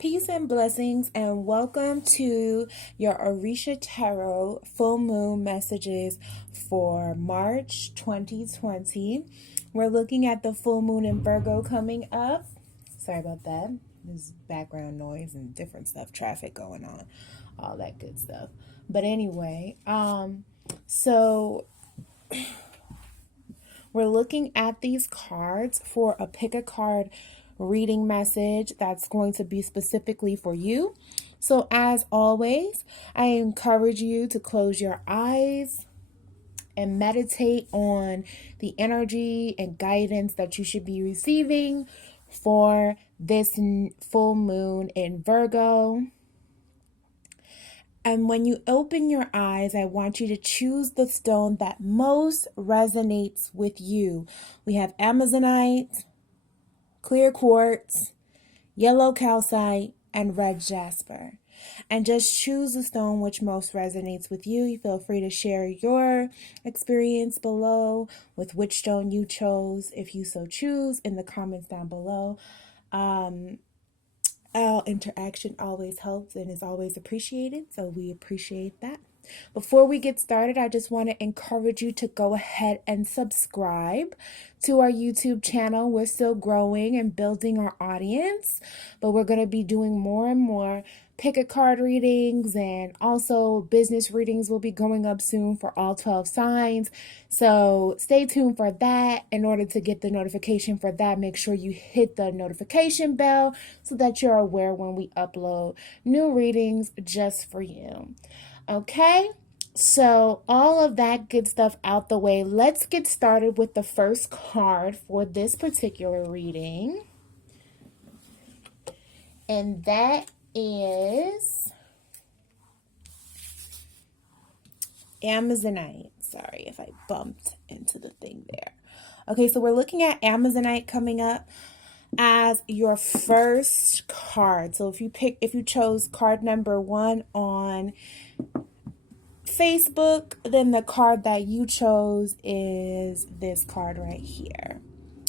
Peace and blessings, and welcome to your Orisha Tarot full moon messages for March 2020. We're looking at the full moon in Virgo coming up. Sorry about that. There's background noise and different stuff, traffic going on, all that good stuff. But anyway, so we're looking at these cards for a pick a card reading message that's going to be specifically for you. So as always, I encourage you to close your eyes and meditate on the energy and guidance that you should be receiving for this full moon in Virgo. And when you open your eyes, I want you to choose the stone that most resonates with you. We have Amazonite, clear quartz, yellow calcite, and red jasper. And just choose the stone which most resonates with you. You feel free to share your experience below with which stone you chose, if you so choose, in the comments down below. Our interaction always helps and is always appreciated, so we appreciate that. Before we get started, I just want to encourage you to go ahead and subscribe to our YouTube channel. We're still growing and building our audience, but we're going to be doing more and more pick a card readings, and also business readings will be going up soon for all 12 signs. So stay tuned for that. In order to get the notification for that, make sure you hit the notification bell so that you're aware when we upload new readings just for you. Okay, so all of that good stuff out the way, let's get started with the first card for this particular reading. And that is Amazonite. Sorry if I bumped into the thing there. Okay, so we're looking at Amazonite coming up as your first card. So if you chose card number 1 on Facebook, then the card that you chose is this card right here.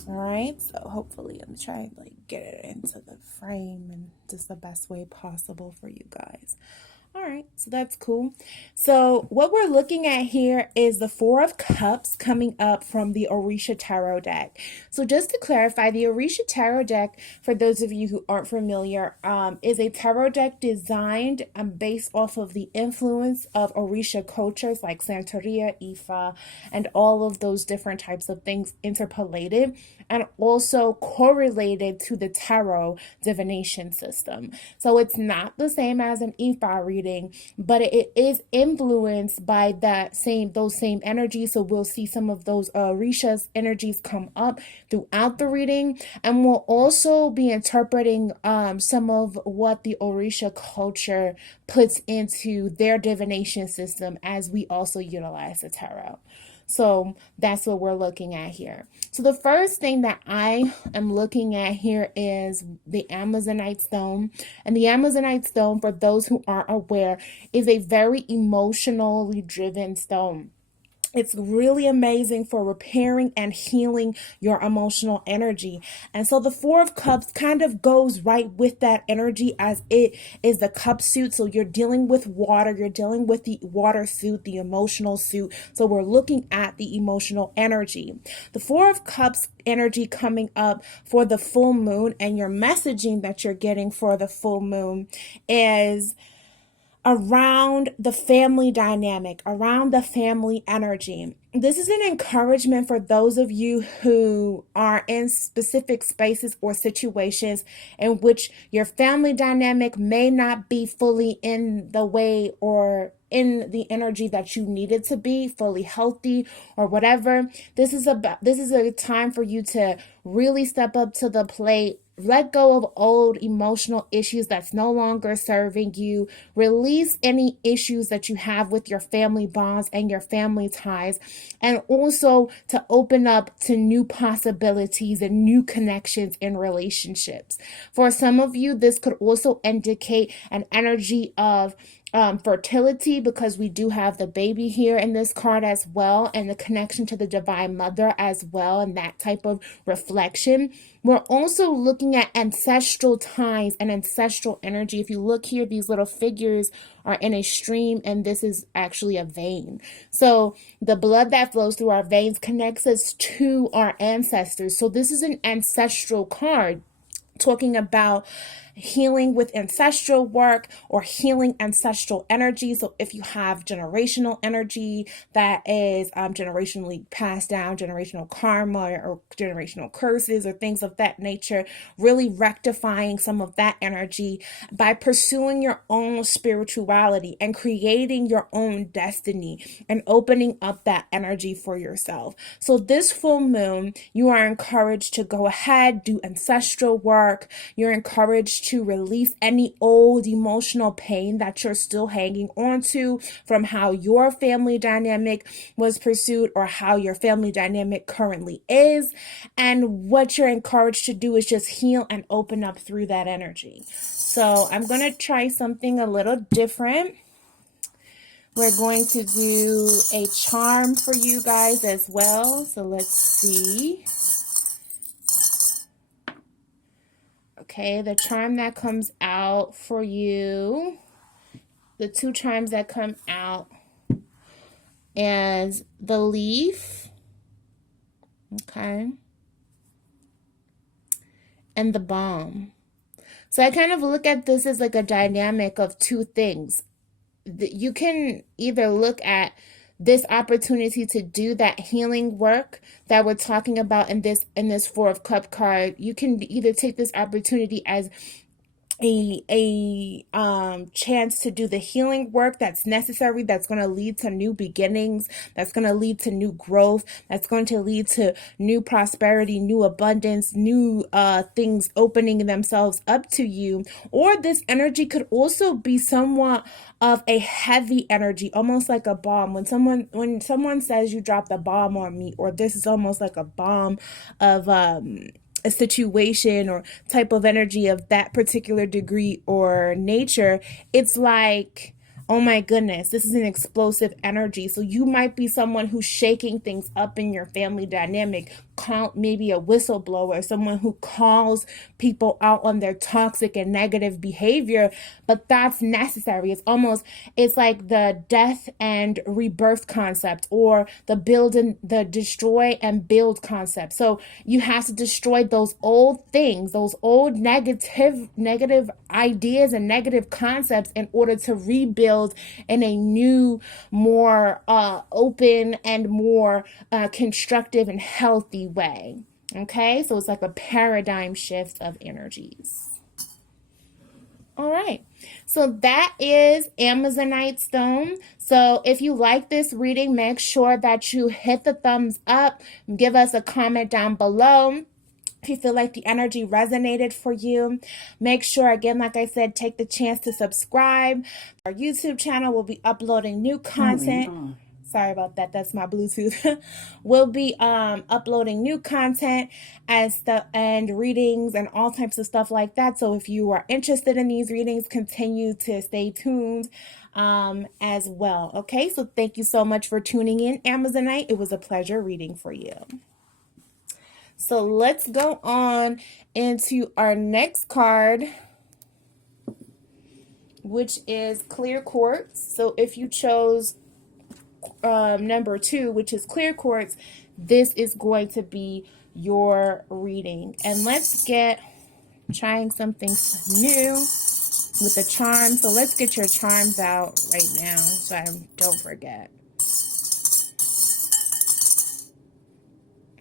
All right, so hopefully I'm trying to get it into the frame and just the best way possible for you guys. All right, so that's cool. So what we're looking at here is the Four of Cups coming up from the Orisha Tarot deck. So just to clarify, the Orisha Tarot deck, for those of you who aren't familiar, is a tarot deck designed and based off of the influence of Orisha cultures like Santeria, Ifa, and all of those different types of things interpolated and also correlated to the tarot divination system. So it's not the same as an Ifa reading, but it is influenced by those same energies. So we'll see some of those Orisha's energies come up throughout the reading, and we'll also be interpreting some of what the Orisha culture puts into their divination system as we also utilize the tarot. So that's what we're looking at here. So the first thing that I am looking at here is the Amazonite stone. And the Amazonite stone, for those who aren't aware, is a very emotionally driven stone. It's really amazing for repairing and healing your emotional energy. And so the Four of Cups kind of goes right with that energy, as it is the cup suit. So you're dealing with water, you're dealing with the water suit, the emotional suit. So we're looking at the emotional energy. The Four of Cups energy coming up for the full moon, and your messaging that you're getting for the full moon is around the family dynamic, around the family energy. This is an encouragement for those of you who are in specific spaces or situations in which your family dynamic may not be fully in the way or in the energy that you need it to be, fully healthy or whatever. This is a time for you to really step up to the plate. Let go of old emotional issues that's no longer serving you. Release any issues that you have with your family bonds and your family ties. And also to open up to new possibilities and new connections in relationships. For some of you, this could also indicate an energy of fertility, because we do have the baby here in this card as well, and the connection to the divine mother as well, and that type of reflection. We're also looking at ancestral ties and ancestral energy. If you look here, these little figures are in a stream, and this is actually a vein. So the blood that flows through our veins connects us to our ancestors. So this is an ancestral card, talking about healing with ancestral work or healing ancestral energy. So if you have generational energy that is generationally passed down, generational karma or generational curses or things of that nature, really rectifying some of that energy by pursuing your own spirituality and creating your own destiny and opening up that energy for yourself. So this full moon, you are encouraged to go ahead, do ancestral work. You're encouraged to release any old emotional pain that you're still hanging on to from how your family dynamic was pursued or how your family dynamic currently is. And what you're encouraged to do is just heal and open up through that energy. So I'm going to try something a little different. We're going to do a charm for you guys as well. So let's see. Okay, the charm that comes out for you, the two charms that come out is the leaf, okay, and the balm. So I kind of look at this as like a dynamic of two things. You can either look at this opportunity to do that healing work that we're talking about in this Four of Cups card. You can either take this opportunity as a chance to do the healing work that's necessary, that's going to lead to new beginnings, that's going to lead to new growth, that's going to lead to new prosperity, new abundance, new things opening themselves up to you. Or this energy could also be somewhat of a heavy energy, almost like a bomb. When someone says you dropped a bomb on me, or this is almost like a bomb of a situation or type of energy of that particular degree or nature, it's like, oh my goodness, this is an explosive energy. So you might be someone who's shaking things up in your family dynamic, maybe a whistleblower, someone who calls people out on their toxic and negative behavior, but that's necessary. It's like the death and rebirth concept, or the destroy and build concept. So you have to destroy those old things, those old negative ideas and negative concepts in order to rebuild in a new, more open and more constructive and healthy way. Okay, so it's like a paradigm shift of energies. All right, so that is Amazonite stone. So if you like this reading, make sure that you hit the thumbs up, give us a comment down below. If you feel like the energy resonated for you, make sure, again, like I said, take the chance to subscribe. Our YouTube channel will be uploading new content. Sorry about that. That's my Bluetooth. We'll be uploading new content and readings and all types of stuff like that. So if you are interested in these readings, continue to stay tuned as well. Okay, so thank you so much for tuning in, Amazonite. It was a pleasure reading for you. So let's go on into our next card, which is clear quartz. So if you chose number 2, which is clear quartz, this is going to be your reading. And let's get trying something new with the charms. So let's get your charms out right now so I don't forget.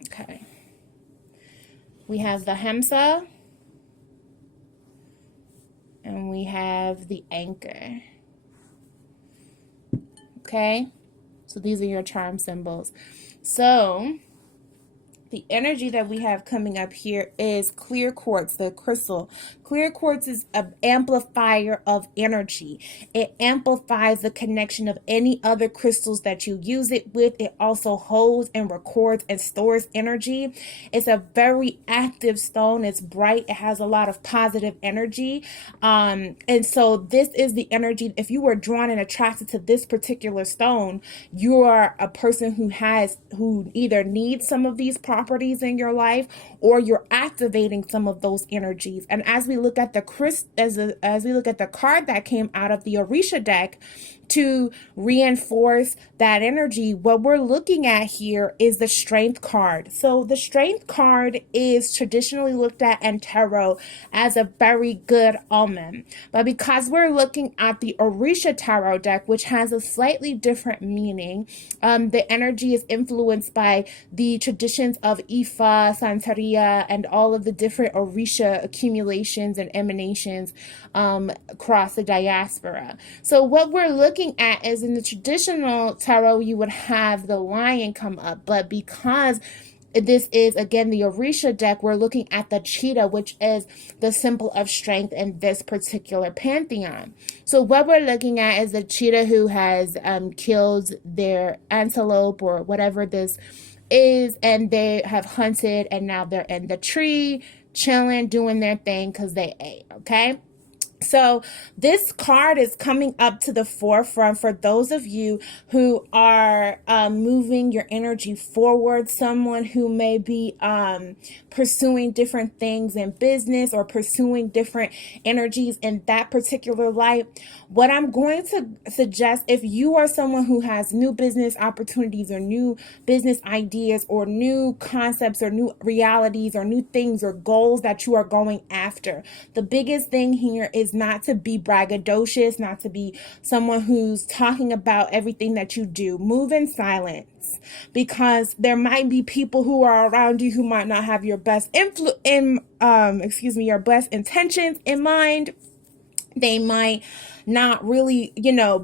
Okay. We have the Hamsa, and we have the anchor. Okay, so these are your charm symbols. So The energy that we have coming up here is clear quartz, the crystal. Clear quartz is an amplifier of energy. It amplifies the connection of any other crystals that you use it with. It also holds and records and stores energy. It's a very active stone. It's bright. It has a lot of positive energy. And so this is the energy. If you were drawn and attracted to this particular stone, you are a person who either needs some of these properties in your life, or you're activating some of those energies. And as we look at as we look at the card that came out of the Orisha deck to reinforce that energy, what we're looking at here is the Strength card. So the Strength card is traditionally looked at in tarot as a very good omen. But because we're looking at the Orisha tarot deck, which has a slightly different meaning, the energy is influenced by the traditions of Ifa, Santeria, and all of the different Orisha accumulations and emanations across the diaspora. So what we're looking at is, in the traditional tarot, you would have the lion come up, but because this is, again, the Orisha deck, we're looking at the cheetah, which is the symbol of strength in this particular pantheon. So what we're looking at is the cheetah who has killed their antelope or whatever this is, and they have hunted, and now they're in the tree, chilling, doing their thing because they ate, okay? So this card is coming up to the forefront for those of you who are moving your energy forward, someone who may be pursuing different things in business or pursuing different energies in that particular light. What I'm going to suggest, if you are someone who has new business opportunities or new business ideas or new concepts or new realities or new things or goals that you are going after, the biggest thing here is not to be braggadocious, not to be someone who's talking about everything that you do. Move in silence, because there might be people who are around you who might not have your best your best intentions in mind. They might not really,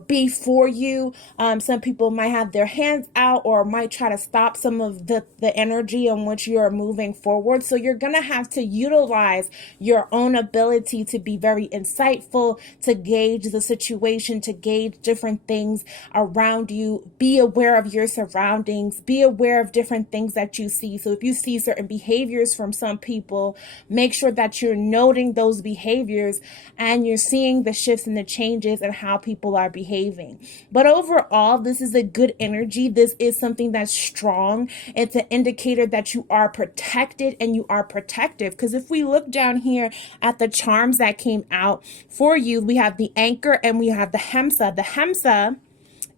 be for you. Some people might have their hands out or might try to stop some of the energy on which you're moving forward. So you're going to have to utilize your own ability to be very insightful, to gauge the situation, to gauge different things around you. Be aware of your surroundings. Be aware of different things that you see. So if you see certain behaviors from some people, make sure that you're noting those behaviors and you're seeing the shifts and the changes and how people are behaving. But overall, this is a good energy. This is something that's strong. It's an indicator that you are protected and you are protective. Because if we look down here at the charms that came out for you, we have the anchor and we have the Hemsa. The Hemsa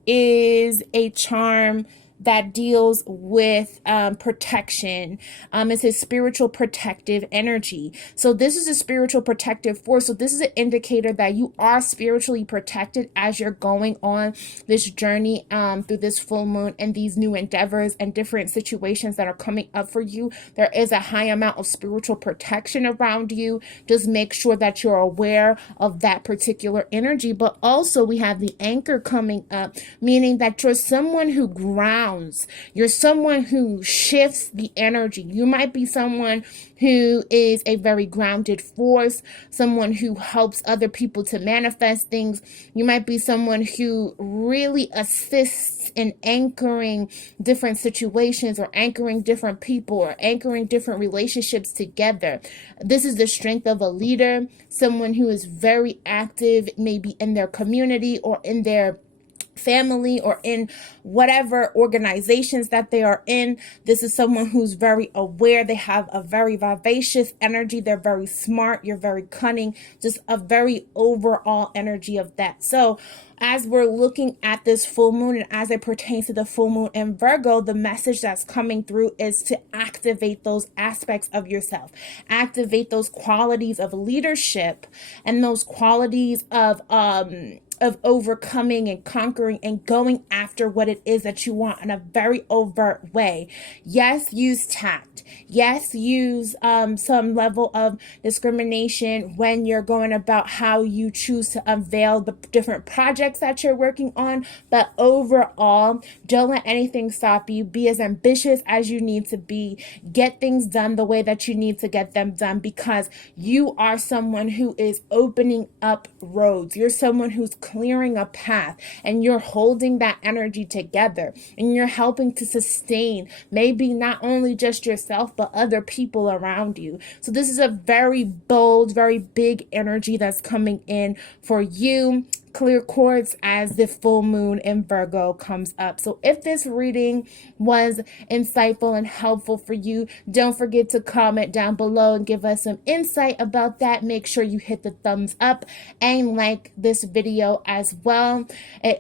is a charm that deals with protection. It's a spiritual protective energy. So this is a spiritual protective force. So this is an indicator that you are spiritually protected as you're going on this journey through this full moon and these new endeavors and different situations that are coming up for you. There is a high amount of spiritual protection around you. Just make sure that you're aware of that particular energy. But also we have the anchor coming up, meaning that you're someone who grounds. You're someone who shifts the energy. You might be someone who is a very grounded force, someone who helps other people to manifest things. You might be someone who really assists in anchoring different situations or anchoring different people or anchoring different relationships together. This is the strength of a leader, someone who is very active, maybe in their community or in their family or in whatever organizations that they are in. This is someone who's very aware. They have a very vivacious energy. They're very smart. You're very cunning. Just a very overall energy of that. So as we're looking at this full moon and as it pertains to the full moon in Virgo, the message that's coming through is to activate those aspects of yourself, activate those qualities of leadership and those qualities of of overcoming and conquering and going after what it is that you want in a very overt way. Yes, use tact. Yes, use some level of discrimination when you're going about how you choose to unveil the different projects that you're working on. But overall, don't let anything stop you. Be as ambitious as you need to be. Get things done the way that you need to get them done, because you are someone who is opening up roads. You're someone who's clearing a path, and you're holding that energy together, and you're helping to sustain maybe not only just yourself but other people around you. So this is a very bold, very big energy that's coming in for you, clear quartz, as the full moon in Virgo comes up. So if this reading was insightful and helpful for you, don't forget to comment down below and give us some insight about that. Make sure you hit the thumbs up and like this video as well.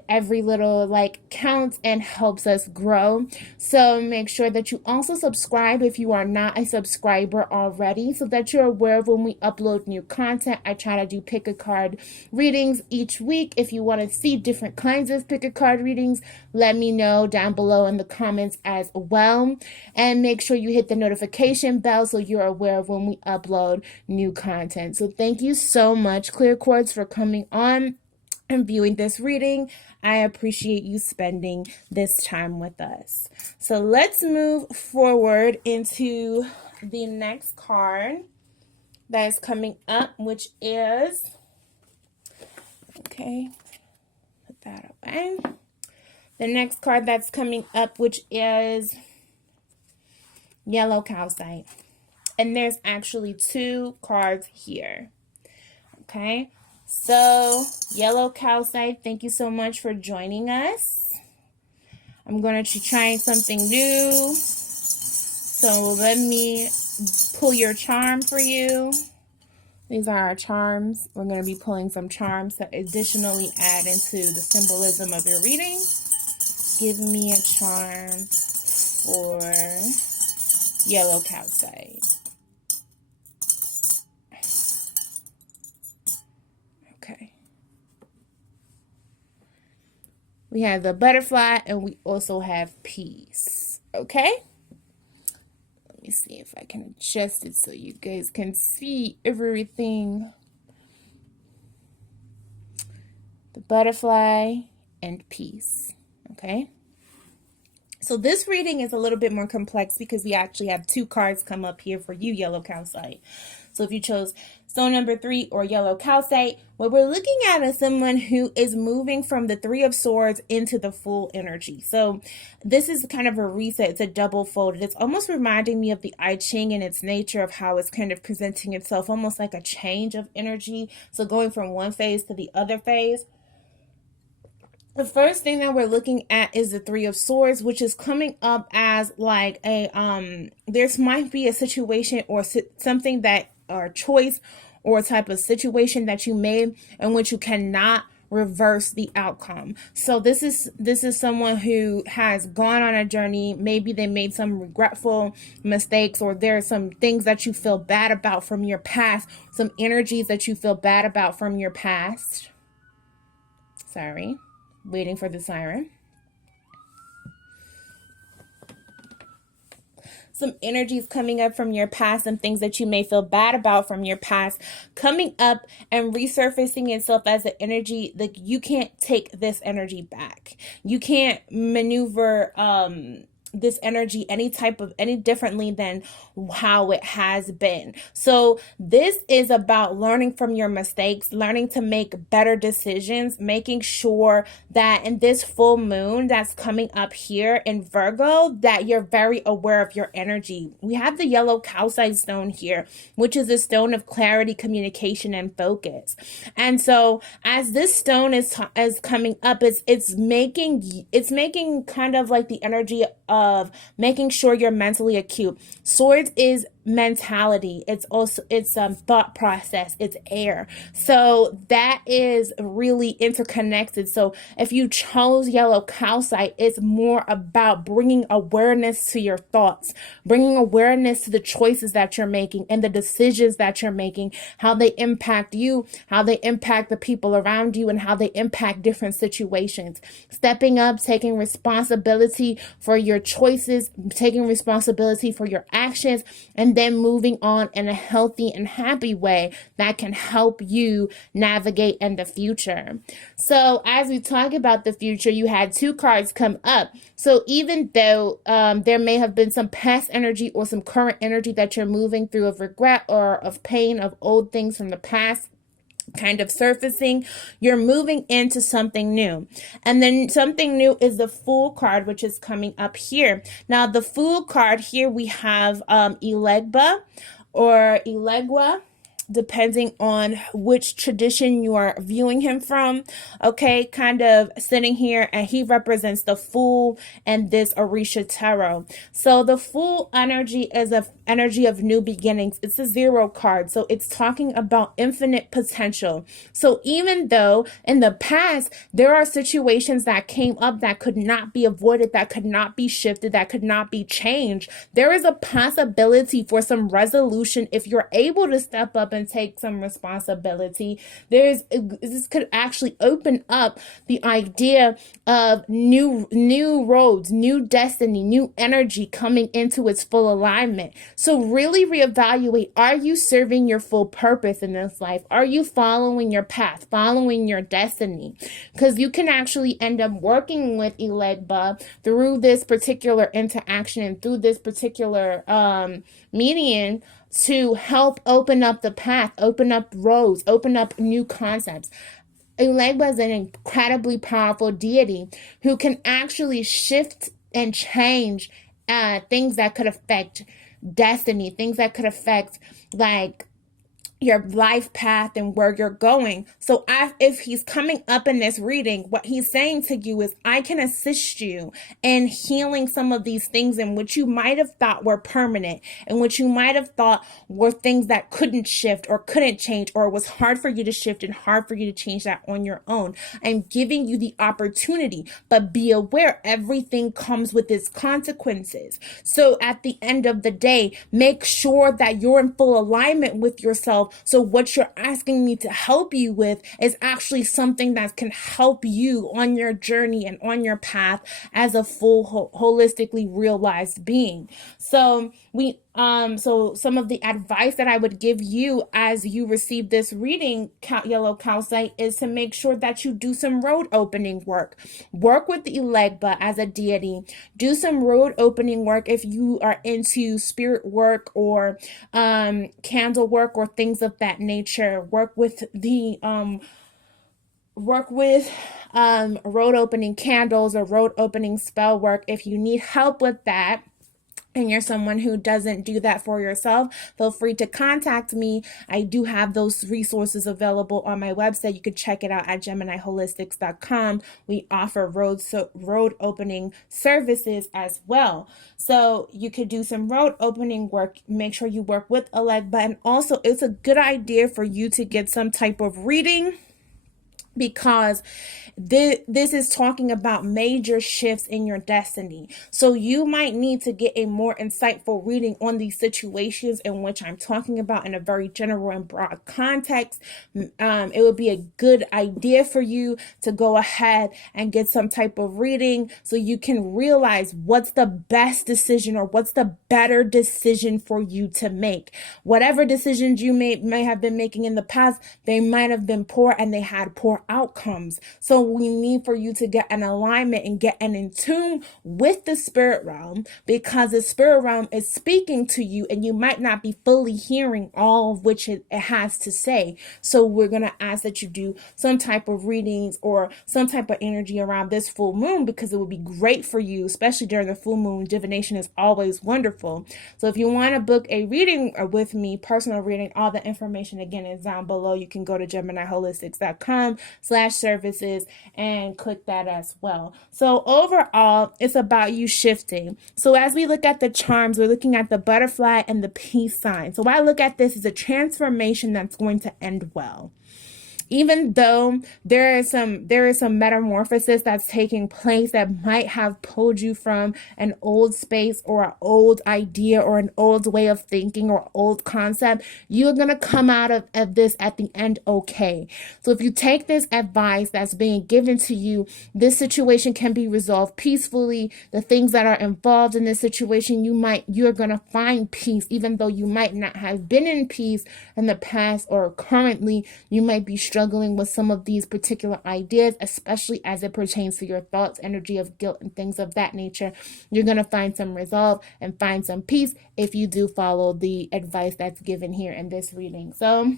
Every little like counts and helps us grow. So make sure that you also subscribe if you are not a subscriber already, so that you're aware of when we upload new content. I try to do pick a card readings each week. If you want to see different kinds of pick a card readings, let me know down below in the comments as well. And make sure you hit the notification bell so you're aware of when we upload new content. So thank you so much, Clear Quartz, for coming on and viewing this reading. I appreciate you spending this time with us. So let's move forward into the next card that is coming up, which is, okay, put that away. The next card that's coming up, which is yellow calcite. And there's actually two cards here. Okay, so yellow calcite, thank you so much for joining us. I'm going to be trying something new. So let me pull your charm for you. These are our charms. We're going to be pulling some charms to additionally add into the symbolism of your reading. Give me a charm for yellow calcite. Okay. We have the butterfly, and we also have peace. Okay? Let me see if I can adjust it so you guys can see everything. The butterfly and peace. Okay? So this reading is a little bit more complex because we actually have two cards come up here for you, yellow calcite. So if you chose stone number 3 or yellow calcite, what we're looking at is someone who is moving from the 3 of swords into the full energy. So this is kind of a reset. It's a double folded. It's almost reminding me of the I Ching in its nature of how it's kind of presenting itself almost like a change of energy. So going from one phase to the other phase. The first thing that we're looking at is the 3 of swords, which is coming up as like a, there might be a situation or something that, or choice or type of situation that you made in which you cannot reverse the outcome. So this is someone who has gone on a journey. Maybe they made some regretful mistakes, or there are some things that you feel bad about from your past, some energies that you feel bad about from your past. Sorry. Waiting for the siren. Some energies coming up from your past, some things that you may feel bad about from your past, coming up and resurfacing itself as an energy. Like, you can't take this energy back. You can't maneuver this energy any differently than how it has been. So this is about learning from your mistakes, learning to make better decisions, making sure that in this full moon that's coming up here in Virgo, that you're very aware of your energy. We have the yellow calcite stone here, which is a stone of clarity, communication, and focus. And so as this stone is coming up, it's making kind of like the energy of making sure you're mentally acute. Swords is mentality. It's also, it's thought process, it's air. So that is really interconnected. So if you chose yellow calcite, it's more about bringing awareness to your thoughts, bringing awareness to the choices that you're making and the decisions that you're making, how they impact you, how they impact the people around you, and how they impact different situations. Stepping up, taking responsibility for your choices, taking responsibility for your actions, and then moving on in a healthy and happy way that can help you navigate in the future. So as we talk about the future, you had two cards come up. So even though there may have been some past energy or some current energy that you're moving through of regret or of pain, of old things from the past kind of surfacing, you're moving into something new. And then something new is the Fool card, which is coming up here. Now the Fool card here, we have Elegba or Elegua, depending on which tradition you are viewing him from. Okay, kind of sitting here, and he represents the Fool and this Orisha tarot. So the Fool energy is an energy of new beginnings. It's a 0 card, so it's talking about infinite potential. So even though in the past there are situations that came up that could not be avoided, that could not be shifted, that could not be changed, there is a possibility for some resolution if you're able to step up and take some responsibility. This could actually open up the idea of new roads, new destiny, new energy coming into its full alignment. So really reevaluate, are you serving your full purpose in this life? Are you following your path, following your destiny? Because you can actually end up working with Elegba through this particular interaction and through this particular median to help open up the path, open up roads, open up new concepts. Elegba is an incredibly powerful deity who can actually shift and change things that could affect destiny, things that could affect like your life path and where you're going. So if he's coming up in this reading, what he's saying to you is, I can assist you in healing some of these things in which you might have thought were permanent, and which you might have thought were things that couldn't shift or couldn't change, or was hard for you to shift and hard for you to change that on your own. I'm giving you the opportunity, but be aware everything comes with its consequences. So at the end of the day, make sure that you're in full alignment with yourself. So what you're asking me to help you with is actually something that can help you on your journey and on your path as a full holistically realized being. So so some of the advice that I would give you as you receive this reading, yellow calcite, is to make sure that you do some road opening work. Work with the Elegba as a deity. Do some road opening work if you are into spirit work or candle work or things of that nature. Work with road opening candles or road opening spell work if you need help with that, and you're someone who doesn't do that for yourself. Feel free to contact me. I do have those resources available on my website. You could check it out at gemineyeholistic.com. We offer road opening services as well. So you could do some road opening work. Make sure you work with Elegba. And also, it's a good idea for you to get some type of reading, because this is talking about major shifts in your destiny. So you might need to get a more insightful reading on these situations in which I'm talking about in a very general and broad context. It would be a good idea for you to go ahead and get some type of reading so you can realize what's the best decision or what's the better decision for you to make. Whatever decisions you may have been making in the past, they might have been poor and they had poor outcomes. So we need for you to get an alignment and get in tune with the spirit realm, because the spirit realm is speaking to you and you might not be fully hearing all of which it has to say. So we're going to ask that you do some type of readings or some type of energy around this full moon, because it would be great for you, especially during the full moon. Divination is always wonderful. So if you want to book a reading with me, personal reading, all the information again is down below. You can go to gemineyeholistic.com, /services and click that as well. So overall, it's about you shifting. So as we look at the charms, we're looking at the butterfly and the peace sign. So I look at this as a transformation that's going to end well. Even though there is some metamorphosis that's taking place that might have pulled you from an old space or an old idea or an old way of thinking or old concept, you're going to come out of this at the end okay. So if you take this advice that's being given to you, this situation can be resolved peacefully. The things that are involved in this situation, you're going to find peace, even though you might not have been in peace in the past, or currently you might be struggling with some of these particular ideas, especially as it pertains to your thoughts, energy of guilt, and things of that nature. You're going to find some resolve and find some peace if you do follow the advice that's given here in this reading. So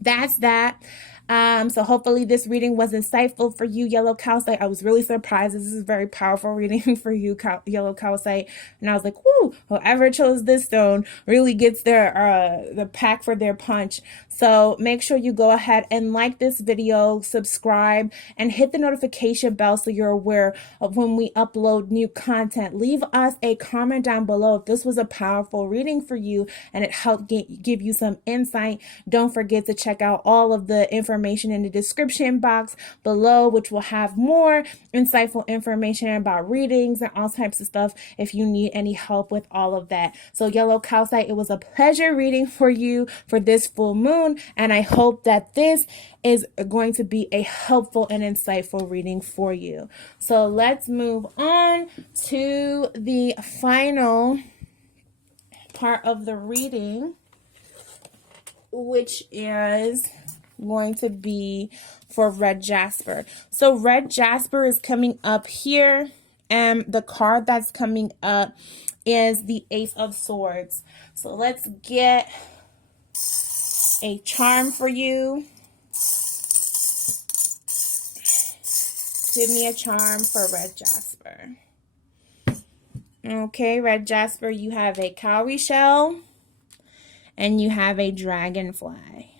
that's that. So hopefully this reading was insightful for you, Yellow Calcite. I was really surprised. This is a very powerful reading for you, Yellow Calcite. And I was like, whoo, whoever chose this stone really gets the pack for their punch. So make sure you go ahead and like this video, subscribe, and hit the notification bell so you're aware of when we upload new content. Leave us a comment down below if this was a powerful reading for you and it helped give you some insight. Don't forget to check out all of the information in the description box below, which will have more insightful information about readings and all types of stuff if you need any help with all of that. So Yellow Calcite, it was a pleasure reading for you for this full moon, and I hope that this is going to be a helpful and insightful reading for you. So let's move on to the final part of the reading, which is going to be for red jasper. So red jasper is coming up here, and the card that's coming up is the Ace of Swords. So let's get a charm for you. Give me a charm for red jasper. Okay, red jasper, you have a cowrie shell and you have a dragonfly.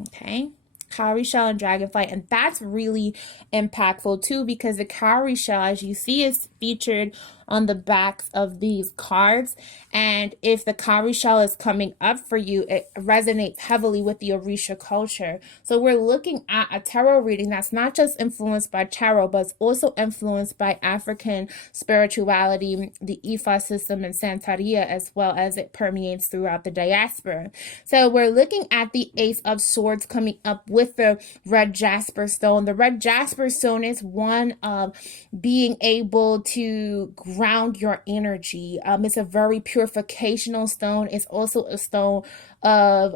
Okay, cowrie shell and dragonfly, and that's really impactful too, because the cowrie shell, as you see, is featured on the backs of these cards. And if the cowrie shell is coming up for you, it resonates heavily with the Orisha culture. So we're looking at a tarot reading that's not just influenced by tarot, but it's also influenced by African spirituality, the Ifa system, and Santeria, as well as it permeates throughout the diaspora. So we're looking at the Ace of Swords coming up with the red jasper stone. The red jasper stone is one of being able to ground your energy. It's a very purificational stone. It's also a stone of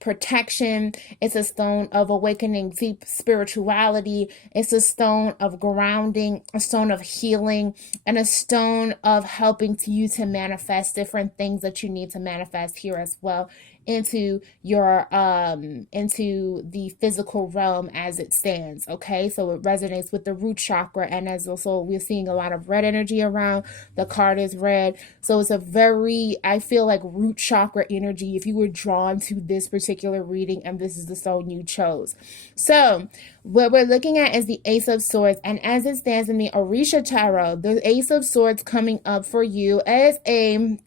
protection. It's a stone of awakening deep spirituality. It's a stone of grounding, a stone of healing, and a stone of helping you to manifest different things that you need to manifest here as well into your into the physical realm as it stands. Okay, so it resonates with the root chakra, and as also we're seeing a lot of red energy around. The card is red, so it's a very, I feel like, root chakra energy if you were drawn to this particular reading and this is the stone you chose. So what we're looking at is the Ace of Swords, and as it stands in the Orisha tarot, the Ace of Swords coming up for you as a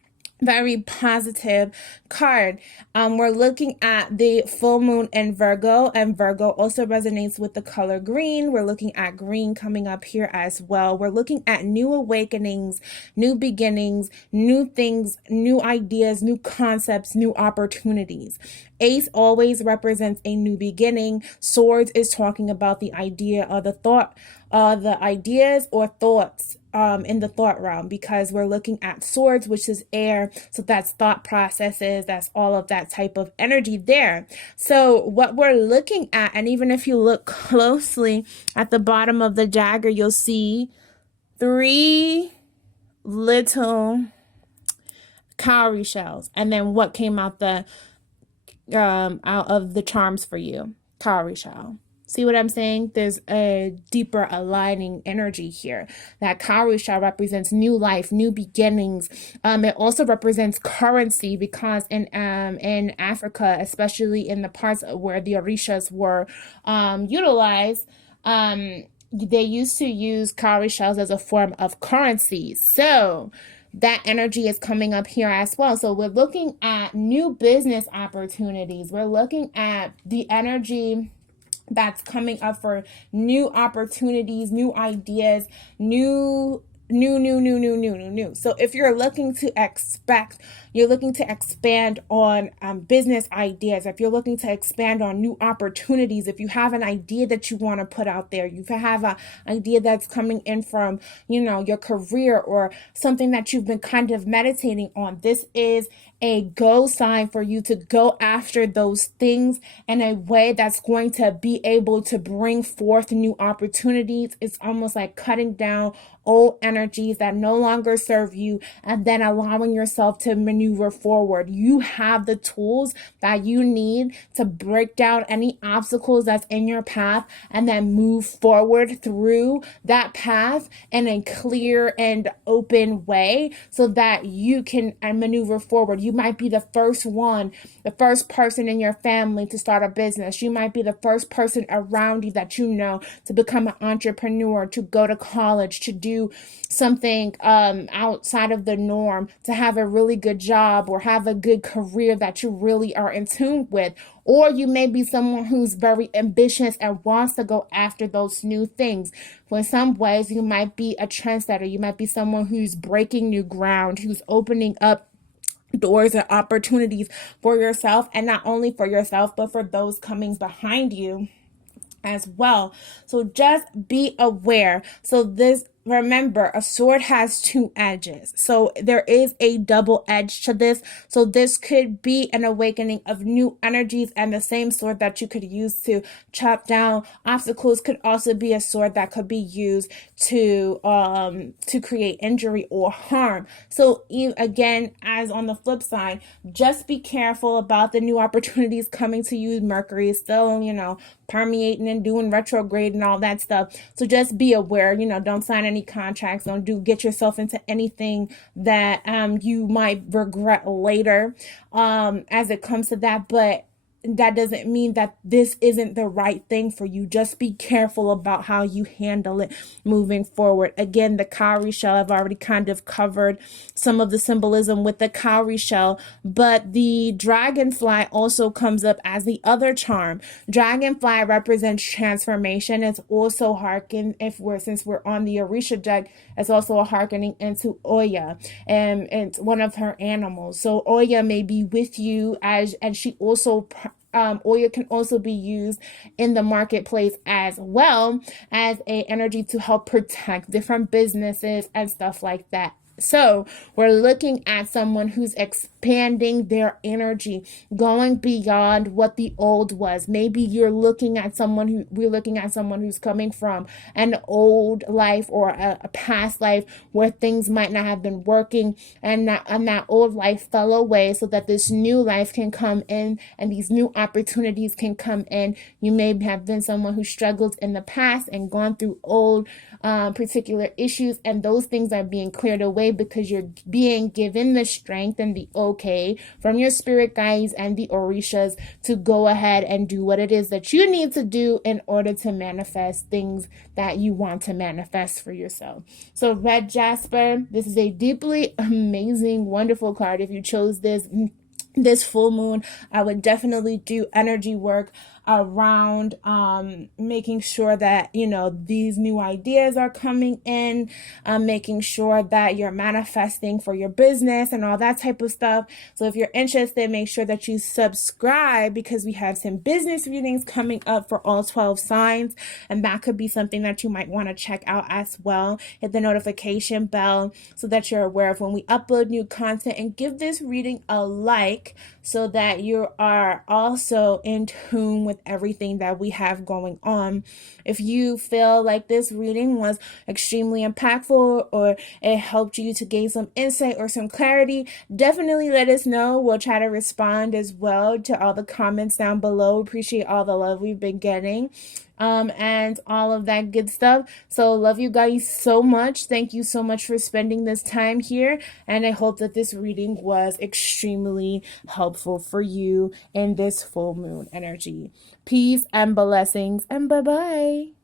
very positive card. We're looking at the full moon in Virgo, and Virgo also resonates with the color green. We're looking at green coming up here as well. We're looking at new awakenings, new beginnings, new things, new ideas, new concepts, new opportunities. Ace always represents a new beginning. Swords is talking about the idea or the thought, the ideas or thoughts in the thought realm, because we're looking at swords, which is air. So that's thought processes. That's all of that type of energy there. So what we're looking at, and even if you look closely at the bottom of the dagger, you'll see 3 little cowrie shells. And then what came out of the charms for you? Cowrie shell. See what I'm saying? There's a deeper aligning energy here. That cowrie shell represents new life, new beginnings. It also represents currency, because in Africa, especially in the parts where the Orishas were utilized, they used to use cowrie shells as a form of currency. So that energy is coming up here as well. So we're looking at new business opportunities. We're looking at the energy that's coming up for new opportunities, new ideas, new. So if you're looking to expand on business ideas, if you're looking to expand on new opportunities, if you have an idea that you want to put out there, you have an idea that's coming in from, your career or something that you've been kind of meditating on, this is a go sign for you to go after those things in a way that's going to be able to bring forth new opportunities. It's almost like cutting down old energies that no longer serve you and then allowing yourself to maneuver forward. You have the tools that you need to break down any obstacles that's in your path and then move forward through that path in a clear and open way so that you can maneuver forward. You might be the first person in your family to start a business. You might be the first person around you that you know to become an entrepreneur, to go to college, to do something outside of the norm, to have a really good job or have a good career that you really are in tune with. Or you may be someone who's very ambitious and wants to go after those new things. For in some ways, you might be a trendsetter. You might be someone who's breaking new ground, who's opening up doors and opportunities for yourself, and not only for yourself, but for those coming behind you as well. So just be aware. Remember, a sword has two edges. So there is a double edge to this. So this could be an awakening of new energies, and the same sword that you could use to chop down obstacles could also be a sword that could be used to create injury or harm. So again, as on the flip side, just be careful about the new opportunities coming to you. Mercury is still, permeating and doing retrograde and all that stuff. So just be aware, don't sign any contracts, don't get yourself into anything that you might regret later as it comes to that. But that doesn't mean that this isn't the right thing for you. Just be careful about how you handle it moving forward. Again, the cowrie shell, I've already kind of covered some of the symbolism with the cowrie shell, but the dragonfly also comes up as the other charm. Dragonfly represents transformation. It's also since we're on the Orisha deck, it's also a hearkening into Oya, and it's one of her animals. So Oya may be with you and she also Oya can also be used in the marketplace as well as a energy to help protect different businesses and stuff like that. So we're looking at someone who's expanding their energy, going beyond what the old was. Maybe we're looking at someone who's coming from an old life or a past life where things might not have been working, and that old life fell away so that this new life can come in and these new opportunities can come in. You may have been someone who struggled in the past and gone through old particular issues, and those things are being cleared away because you're being given the strength and the okay from your spirit guides and the Orishas to go ahead and do what it is that you need to do in order to manifest things that you want to manifest for yourself. So Red Jasper, this is a deeply amazing, wonderful card. If you chose this full moon, I would definitely do energy work around making sure that these new ideas are coming in, making sure that you're manifesting for your business and all that type of stuff. So if you're interested, make sure that you subscribe, because we have some business readings coming up for all 12 signs, and that could be something that you might want to check out as well. Hit the notification bell so that you're aware of when we upload new content, and give this reading a like so that you are also in tune with everything that we have going on. If you feel like this reading was extremely impactful or it helped you to gain some insight or some clarity, definitely let us know. We'll try to respond as well to all the comments down below. Appreciate all the love we've been getting. and all of that good stuff. So love you guys so much. Thank you so much for spending this time here, and I hope that this reading was extremely helpful for you in this full moon energy. Peace and blessings, and bye-bye.